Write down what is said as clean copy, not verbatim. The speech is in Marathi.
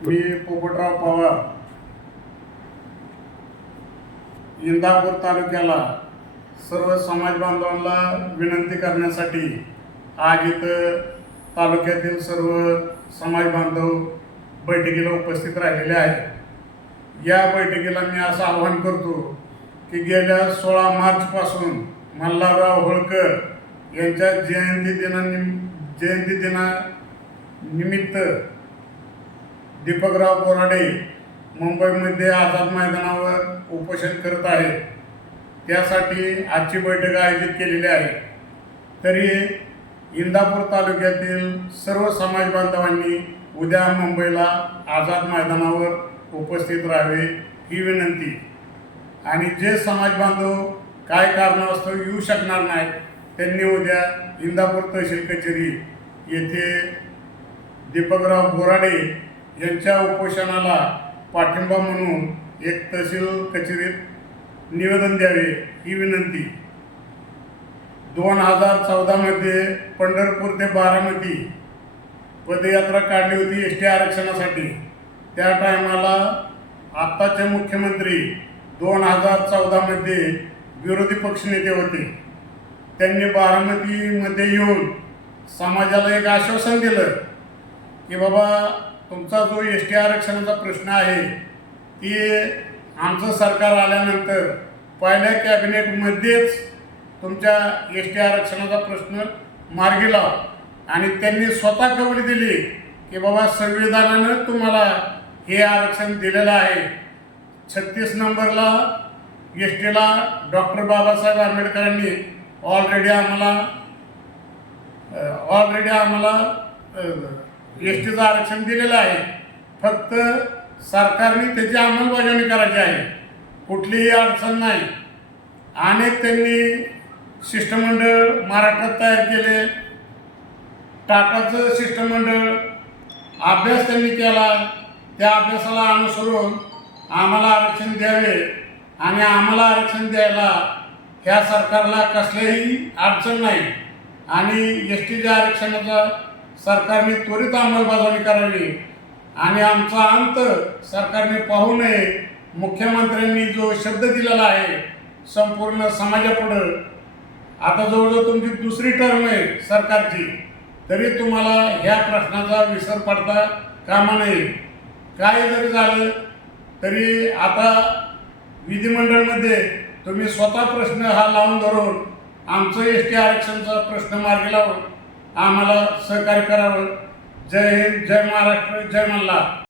मी पोपटराव पवार इंदापूर तालुक्याला सर्व समाज बांधवांना विनंती करण्यासाठी आज इथं तालुक्यातील सर्व समाज बांधव बैठकीला उपस्थित राहिलेले आहेत। या बैठकीला मी असं आवाहन करतो की गेल्या 16 मार्चपासून मल्हारराव होळकर यांच्या जयंती दिनानिमित्त दीपकराव बोराडे मुंबईमध्ये आझाद मैदानावर उपोषण करत आहेत। त्यासाठी आजची बैठक आयोजित केलेली आहे। तरी इंदापूर तालुक्यातील सर्व समाज बांधवांनी उद्या मुंबईला आझाद मैदानावर उपस्थित राहावे ही विनंती। आणि जे समाज बांधव काय कारणास्तव येऊ शकणार नाहीत त्यांनी उद्या इंदापूर तहसील कचेरी येथे दीपकराव बोराडे यांच्या उपोषणाला पाठिंबा म्हणून एक तहसील कचेरीत निवेदन द्यावे ही विनंती। 2014 मध्ये पंढरपूर ते बारामती पदयात्रा काढली होती एस टी आरक्षणासाठी। त्या टायमाला आत्ताचे मुख्यमंत्री 2014 मध्ये विरोधी पक्षनेते होते। त्यांनी बारामतीमध्ये येऊन समाजाला एक आश्वासन दिलं की बाबा तुमचा जो एस टी आरक्षणाचा प्रश्न आहे ती आमचं सरकार आल्यानंतर पहिल्या कॅबिनेटमध्येच तुमच्या एस टी आरक्षणाचा प्रश्न मार्गी लावा। आणि त्यांनी स्वतः कबुली दिली की बाबा संविधानानं तुम्हाला हे आरक्षण दिलेलं आहे। 36 नंबरला एस टीला डॉक्टर बाबासाहेब आंबेडकरांनी ऑलरेडी आम्हाला एस टीचं आरक्षण दिलेलं आहे। फक्त सरकारने त्याची अंमलबजावणी करायची आहे, कुठलीही अडचण नाही। अनेक त्यांनी शिष्टमंडळ महाराष्ट्रात तयार केले, टाटाचं शिष्टमंडळ अभ्यास त्यांनी केला। त्या अभ्यासाला अनुसरून आम्हाला आरक्षण द्यावे आणि आम्हाला आरक्षण द्यायला ह्या सरकारला कसलीही अडचण नाही। आणि एस टीच्या आरक्षणाचा सरकारने त्वरित अंमलबजावणी करावी आणि आमचा अंत सरकारने पाहू नये। मुख्यमंत्र्यांनी जो शब्द दिलेला आहे संपूर्ण समाजापुढं, आता जवळजवळ तुमची दुसरी टर्म आहे सरकारची, तरी तुम्हाला ह्या प्रश्नाचा विसर पडता कामा नये। काय जरी झालं तरी आता विधिमंडळमध्ये तुम्ही स्वतः प्रश्न हा लावून धरून आमचं एस टी आरक्षणाचा प्रश्न मार्गी लावून आम्हाला सहकार्य करावं। जय हिंद, जय महाराष्ट्र, जय मल्हार।